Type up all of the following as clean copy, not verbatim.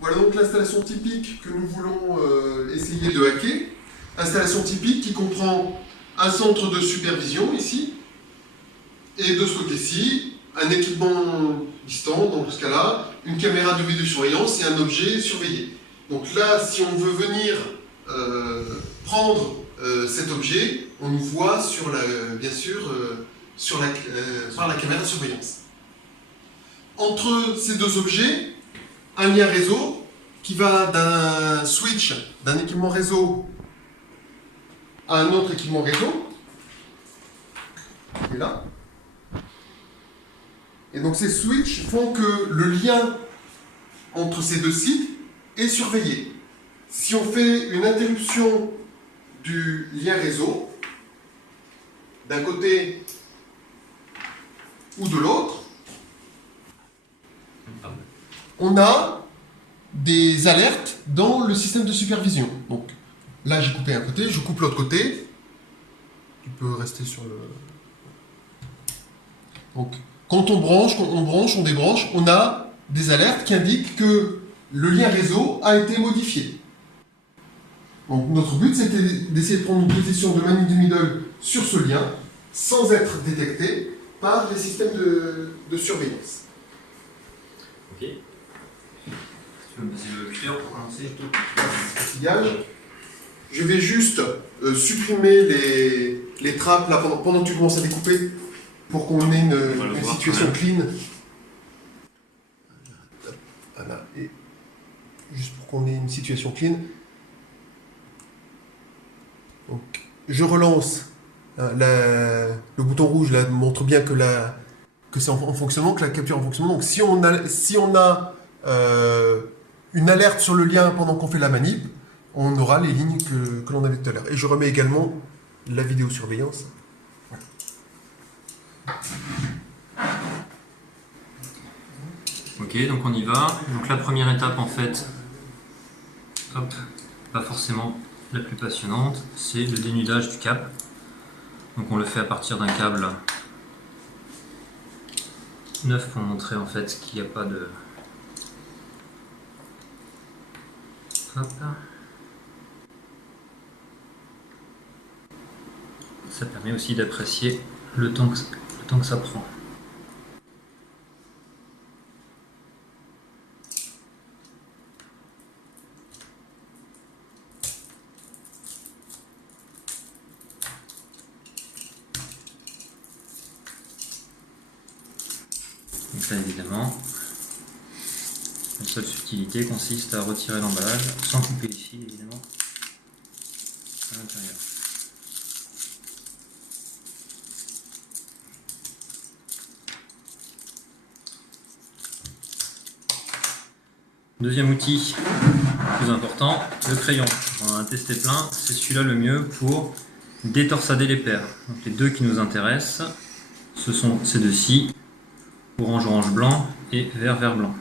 Voilà donc l'installation typique que nous voulons essayer de hacker. Installation typique qui comprend un centre de supervision ici, et de ce côté-ci, un équipement distant, dans ce cas-là, une caméra de vidéosurveillance et un objet surveillé. Donc là, si on veut venir prendre cet objet, on nous voit sur bien sûr par la caméra de surveillance. Entre ces deux objets, un lien réseau qui va d'un switch, d'un équipement réseau à un autre équipement réseau. Et là. Et donc ces switches font que le lien entre ces deux sites est surveillé. Si on fait une interruption du lien réseau, d'un côté ou de l'autre, on a des alertes dans le système de supervision. Donc là j'ai coupé un côté, je coupe l'autre côté. Tu peux rester sur le... Donc quand on branche, on débranche, on a des alertes qui indiquent que le lien réseau a été modifié. Donc notre but c'était d'essayer de prendre une position de man in the middle sur ce lien sans être détecté par les systèmes de surveillance. Ok. Tu veux me passer le curseur pour commencer? Je vais juste supprimer les trappes là, pendant que tu commences à découper pour qu'on ait une situation clean. Voilà. Et juste pour qu'on ait une situation clean. Donc, je relance. Le bouton rouge là, montre bien que c'est en fonctionnement, que la capture est en fonctionnement. Donc si on a une alerte sur le lien pendant qu'on fait la manip, on aura les lignes que l'on avait tout à l'heure. Et je remets également la vidéosurveillance. Ok, donc on y va. Donc la première étape en fait, hop, pas forcément la plus passionnante, c'est le dénudage du câble. Donc on le fait à partir d'un câble neuf pour montrer en fait qu'il n'y a pas de... Hop. Ça permet aussi d'apprécier le temps que ça prend. Donc là évidemment, la seule subtilité consiste à retirer l'emballage sans couper ici évidemment à l'intérieur. Deuxième outil, plus important, le crayon. On en a testé plein, c'est celui-là le mieux pour détorsader les paires. Donc les deux qui nous intéressent, ce sont ces deux-ci, orange, orange, blanc et vert, vert, blanc.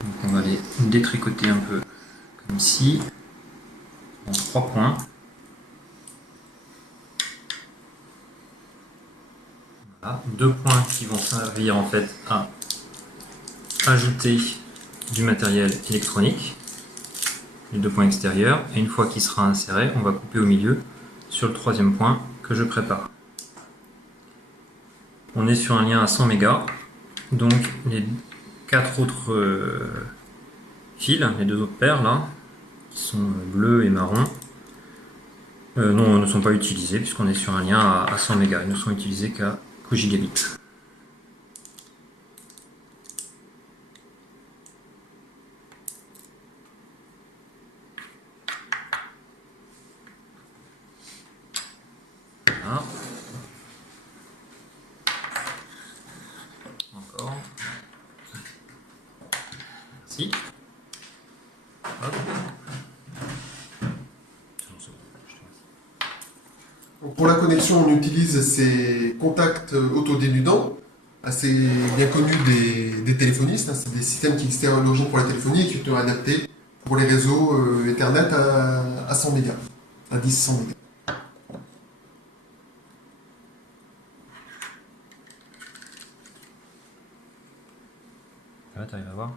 Donc on va les détricoter un peu comme ici, en 3 points. Voilà, 2 points qui vont servir en fait à ajouter du matériel électronique, les 2 points extérieurs, et une fois qu'il sera inséré, on va couper au milieu sur le 3e point que je prépare. On est sur un lien à 100 mégas, donc les 4 autres fils, les 2 autres paires là, qui sont bleus et marron, non, ne sont pas utilisés puisqu'on est sur un lien à 100 mégas, ils ne sont utilisés qu'au gigabit. Voilà. Encore. Merci. Hop. Pour la connexion, on utilise ces contacts autodénudants, assez bien connus des téléphonistes. C'est des systèmes qui existaient à l'origine pour la téléphonie et qui étaient adaptés pour les réseaux Ethernet à 100 mégas, à 10-100 mégas. Là, tu arrives à voir.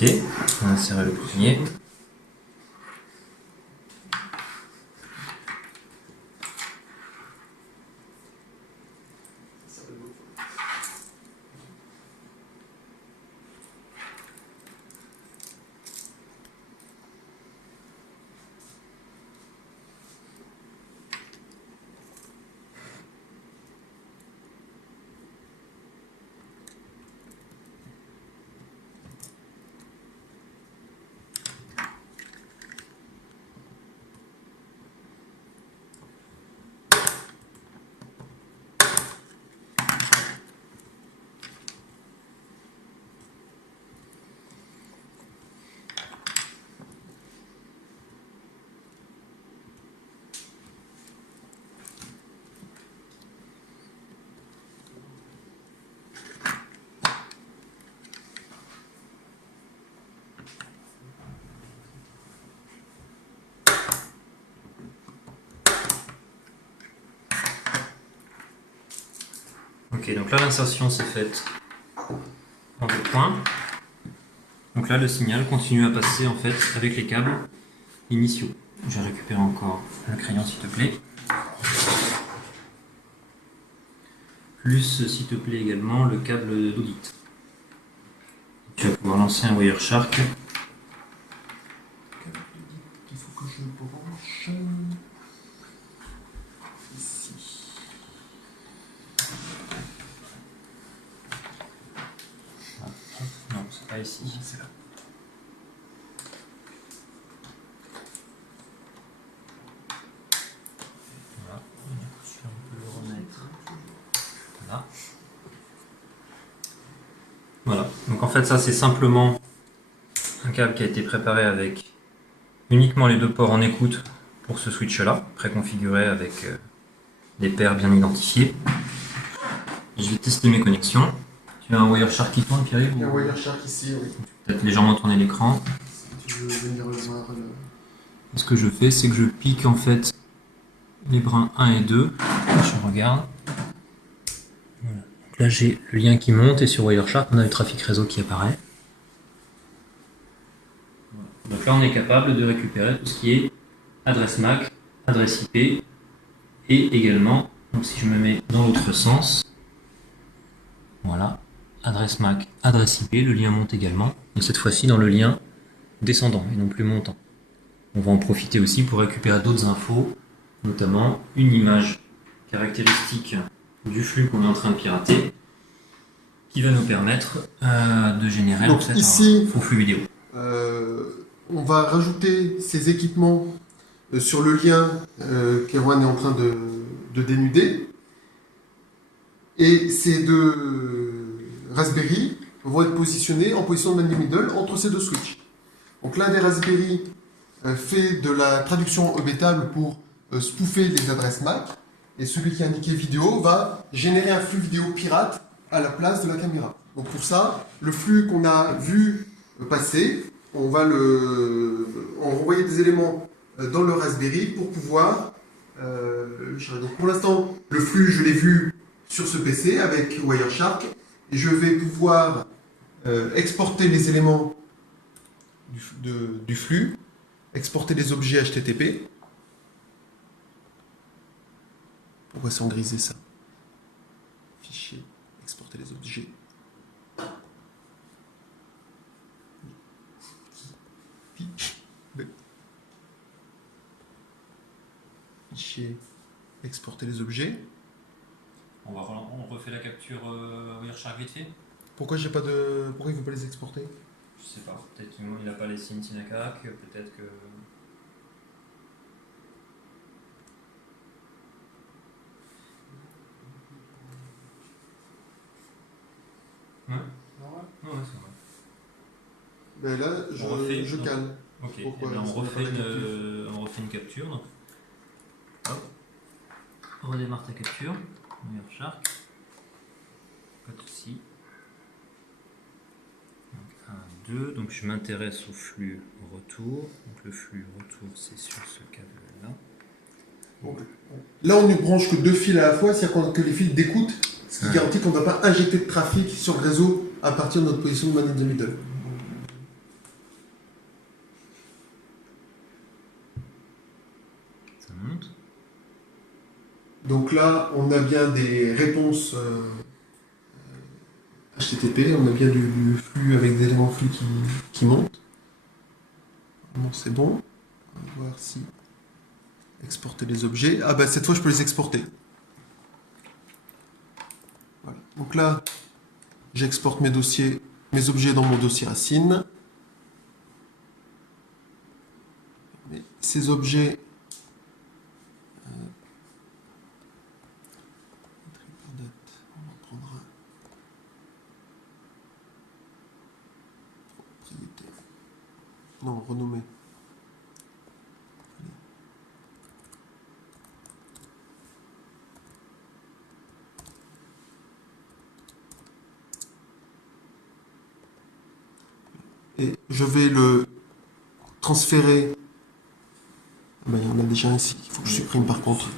Ok, on va insérer le premier. Ok, donc là l'insertion s'est faite en 2 points. Donc là le signal continue à passer en fait avec les câbles initiaux. Je vais récupérer encore le crayon s'il te plaît. Plus s'il te plaît également le câble d'audit. Tu vas pouvoir lancer un Wireshark. Il faut que je branche ici. Non, c'est pas ici. C'est là. Voilà. On peut le remettre. Voilà. Voilà. Donc en fait ça c'est simplement un câble qui a été préparé avec uniquement les 2 ports en écoute pour ce switch là, préconfiguré avec des paires bien identifiées. Je vais tester mes connexions. Tu as un Wireshark qui tourne, Pierre-Yves? Il y a un Wireshark ici, oui. Peut-être légèrement tourner l'écran. Si tu veux venir le voir. Ce que je fais, c'est que je pique en fait les brins 1 et 2. Je regarde. Voilà. Donc là j'ai le lien qui monte et sur Wireshark on a le trafic réseau qui apparaît. Voilà. Donc là on est capable de récupérer tout ce qui est adresse MAC, adresse IP et également, donc si je me mets dans l'autre sens, voilà, adresse MAC, adresse IP, le lien monte également, et cette fois-ci dans le lien descendant et non plus montant. On va en profiter aussi pour récupérer d'autres infos, notamment une image caractéristique du flux qu'on est en train de pirater, qui va nous permettre de générer Donc en fait ici, un faux flux vidéo. On va rajouter ces équipements sur le lien qu'Erwan est en train de dénuder. Et ces 2 Raspberry vont être positionnés en position de man in the middle entre ces 2 switches. Donc l'un des Raspberry fait de la traduction bêtable pour spoofer les adresses MAC, et celui qui est indiqué vidéo va générer un flux vidéo pirate à la place de la caméra. Donc pour ça, le flux qu'on a vu passer, on va envoyer des éléments dans le Raspberry pour pouvoir le charger. Donc pour l'instant, le flux, je l'ai vu sur ce PC avec Wireshark, et je vais pouvoir exporter les éléments du flux, exporter les objets HTTP. Pourquoi c'est en grisé ça? Fichier, exporter les objets. Fichier, exporter les objets. On refait la capture Wireshark vite fait. Pourquoi j'ai pas de. Pourquoi il ne veut pas les exporter? Je sais pas, peut-être qu'il n'a pas les signes Tinacac, peut-être que... Ouais, ouais, c'est vrai. Ben là, je cale. Ok, Pourquoi? et bien on refait une capture. Donc. Hop. Redémarre ta capture. Wireshark. Pas de souci. Donc 1, 2. Donc je m'intéresse au flux retour. Donc le flux retour, c'est sur ce câble-là. Bon. Là, on ne branche que 2 fils à la fois, c'est-à-dire que les fils d'écoute, ce qui garantit qu'on ne va pas injecter de trafic sur le réseau à partir de notre position de man in the middle. Donc là, on a bien des réponses HTTP, on a bien du flux avec des éléments flux qui montent. Bon, c'est bon. On va voir si exporter les objets. Ah bah cette fois je peux les exporter. Voilà. Donc là, j'exporte mes dossiers, mes objets dans mon dossier racine. Mais ces objets on va prendre un propriété. Non, renommer. Et je vais le transférer. Ah ben, il y en a déjà ici, il faut que je supprime par contre.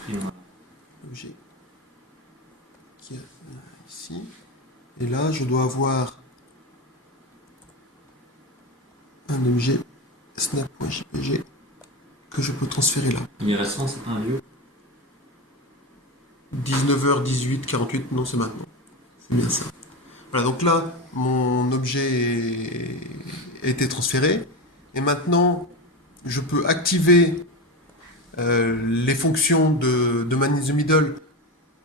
L'objet qui est ici. Et là, je dois avoir un objet snap.jpg que je peux transférer là. Il est récent, c'est pas un vieux. 19h18, 48, non, c'est maintenant. C'est bien ça. Voilà, donc là, mon objet a été transféré. Et maintenant, je peux activer les fonctions de Man in the Middle.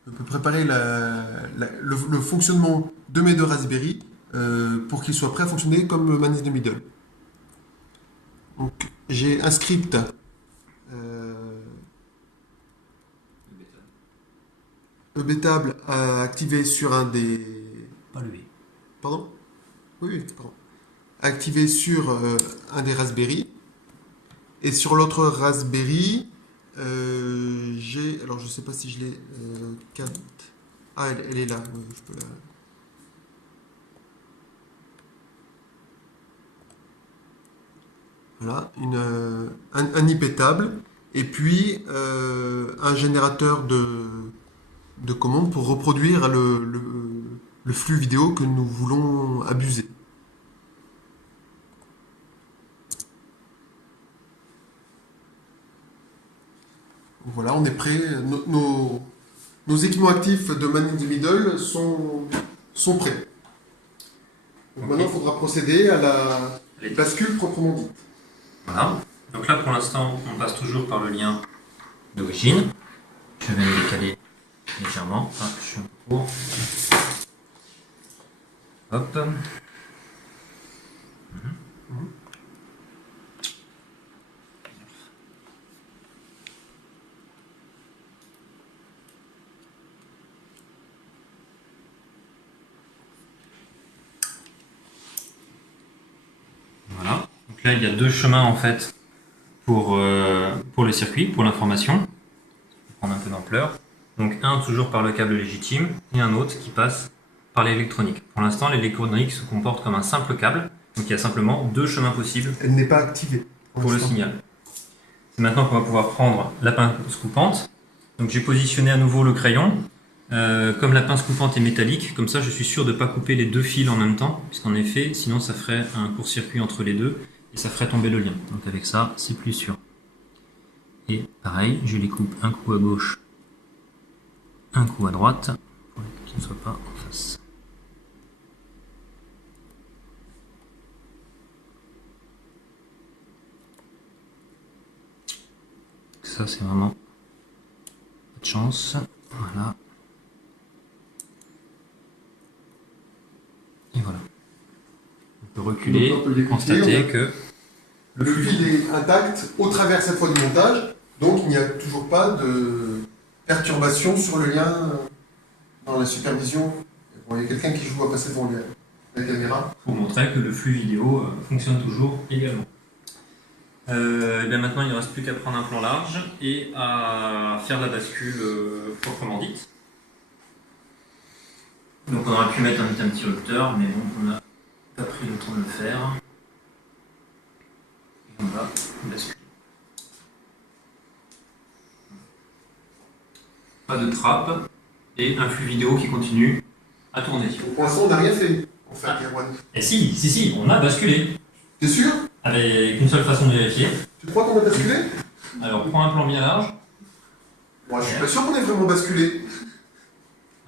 Je peux préparer le fonctionnement de mes deux Raspberry pour qu'ils soient prêts à fonctionner comme Man in the Middle. Donc, j'ai un script ebtable à activer sur un des... Pas le B. Pardon? Oui, pardon. Activé sur un des Raspberry. Et sur l'autre Raspberry, j'ai... Alors, je sais pas si je l'ai... Ah, elle est là. Oui, je peux la... Voilà, un IP table. Et puis, un générateur de commandes pour reproduire le flux vidéo que nous voulons abuser. Voilà, on est prêt. Nos équipements actifs de Man in the Middle sont prêts. Donc Ok. maintenant, il faudra procéder à la bascule proprement dite. Voilà. Donc là, pour l'instant, on passe toujours par le lien d'origine. Je vais me décaler légèrement. Ah, je suis un peu court. Hop. Voilà. Donc là, il y a deux chemins en fait pour le circuit, pour l'information. Je vais prendre un peu d'ampleur. Donc un toujours par le câble légitime et un autre qui passe par l'électronique. Pour l'instant, l'électronique se comporte comme un simple câble. Donc il y a simplement deux chemins possibles Elle n'est pas activée. pour le signal. C'est maintenant qu'on va pouvoir prendre la pince coupante. Donc j'ai positionné à nouveau le crayon. Comme la pince coupante est métallique, comme ça je suis sûr de ne pas couper les deux fils en même temps, puisqu'en effet, sinon ça ferait un court-circuit entre les deux et ça ferait tomber le lien. Donc avec ça, c'est plus sûr. Et pareil, je les coupe un coup à gauche, un coup à droite, pour qu'ils ne soient pas en face. Ça c'est vraiment pas de chance. Voilà. Et voilà. On peut reculer Donc, on peut et constater découper, que Le fil est intact au travers cette fois du montage, donc il n'y a toujours pas de perturbation sur le lien dans la supervision. Bon, il y a quelqu'un qui joue à passer devant la caméra. pour montrer que le flux vidéo fonctionne toujours également. Et bien maintenant, il ne reste plus qu'à prendre un plan large et à faire la bascule proprement dite. Donc on aurait pu mettre un interrupteur, mais bon, on n'a pas pris le temps de le faire. Et on va basculer. Pas de trappe et un flux vidéo qui continue à tourner. Pour l'instant, on n'a rien fait, en fait, Erwan. Et si, on a basculé. T'es sûr? Avec une seule façon de vérifier. Tu crois qu'on a basculé? Alors, prends un plan bien large. Moi, je suis pas sûr qu'on ait vraiment basculé.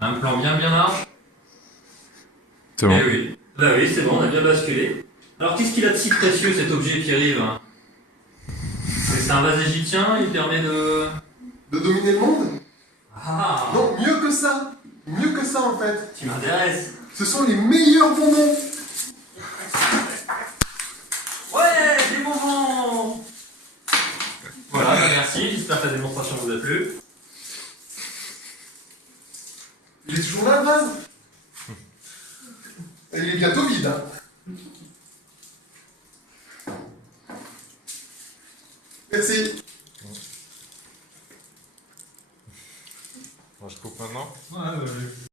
Un plan bien large. C'est bon. Eh oui. Bah oui, c'est bon, on a bien basculé. Alors qu'est-ce qu'il a de si précieux cet objet, Pierre-Yves? C'est un vase égyptien, il permet de... De dominer le monde? Ah, Non, mieux que ça. Mieux que ça, en fait. tu m'intéresses. Ce sont les meilleurs bonbons. Ouais, des bonbons. Voilà, bah merci, j'espère que la démonstration vous a plu. Il est toujours là, le vase. Et il est bientôt vide, hein. Merci. Moi, je coupe maintenant. Ouais.